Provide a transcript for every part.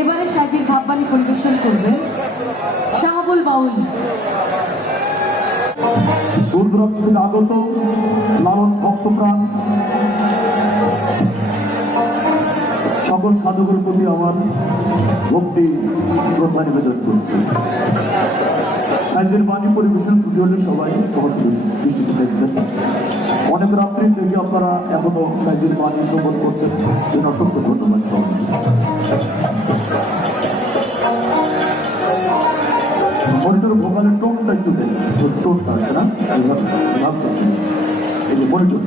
এবারে সাজির ভাববাণী পরিবেশন করবেন শাহাবুল বাউল। দূর দূরান্ত থেকে আগত লালন ভক্তপ্রাণ। সকল সাধকের প্রতি আমার ভক্তি, শ্রদ্ধা নিবেদন করছি। সাইজের বাণী পরিবেশন ত্রুটি হলে সবাই দৃষ্টিতে দেখবেন অনেক রাত্রি জেগে আপনারা এখনও সাইজের বাণী শ্রবণ করছেন। অসংখ্য ধন্যবাদ সবাই মনিটর ভোকালের টোনটা একটু দেন। টোনটা আছে না? ভাবতে এই যে মনিটর।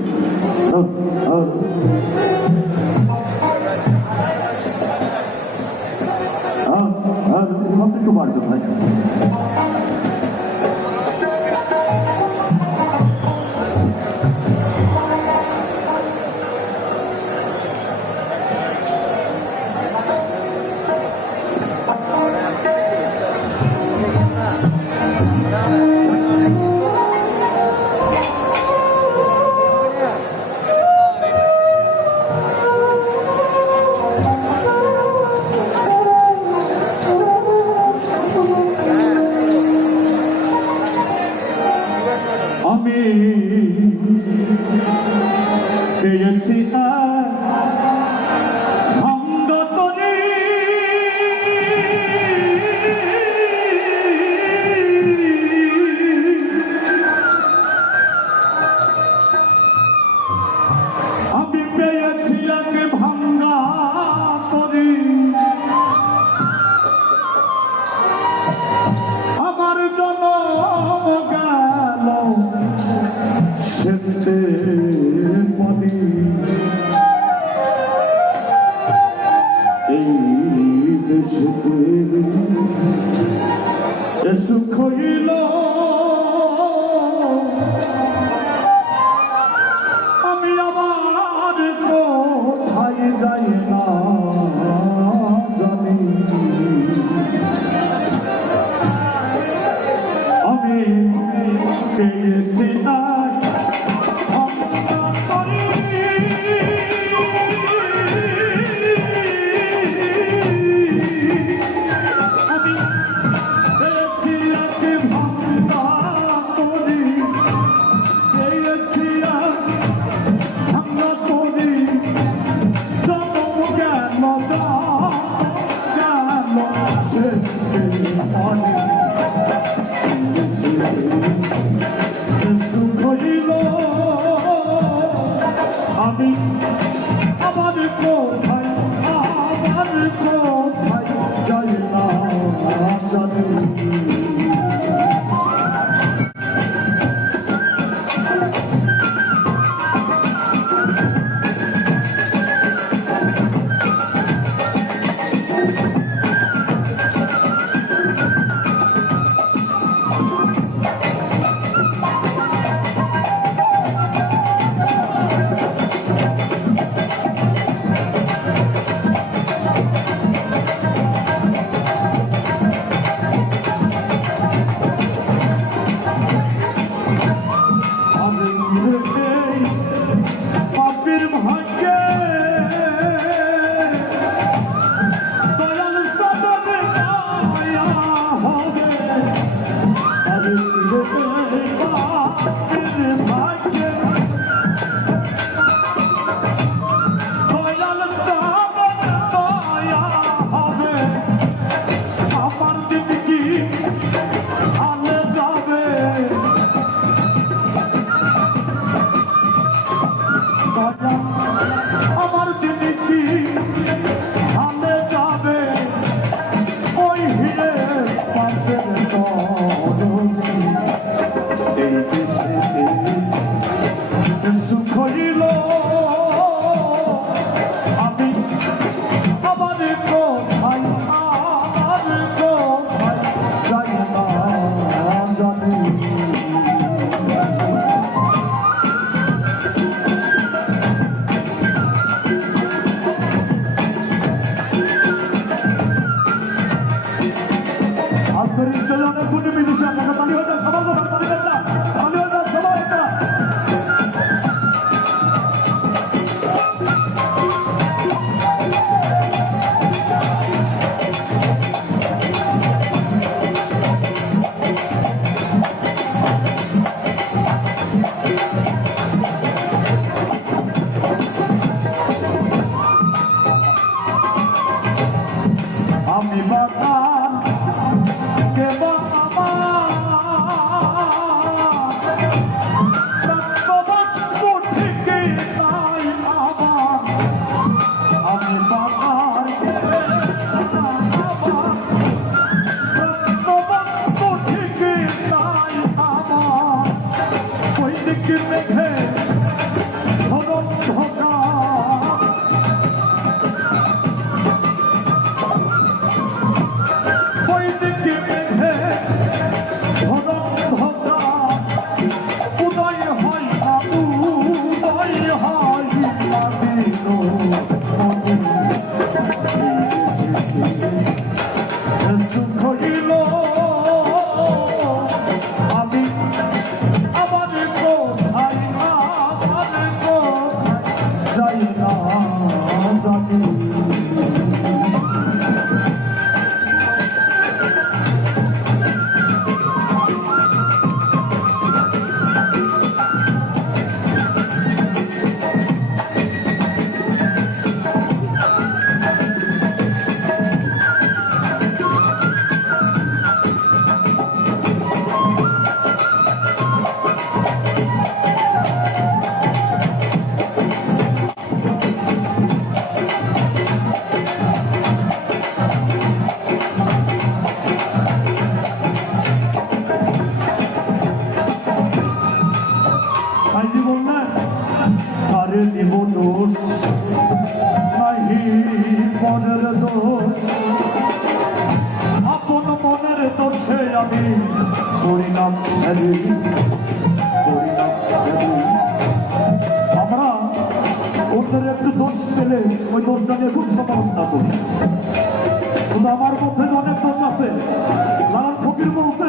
একটু বাড়বে ভাই सिर्फ Son পরিণাম আমরা অন্যের একটু দোষ পেলে ওই দোষটা নিয়ে খুব করি। কিন্তু আমার মধ্যে অনেক দোষ আছে। লালান ফকির বলছে,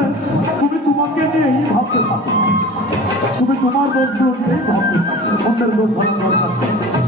তুমি তোমাকে নিয়েই ভাবতে থাকো। তুমি তোমার দোষগুলো নিয়েই ভাবতে থাকো। অন্যের দোষ ভালো দরকার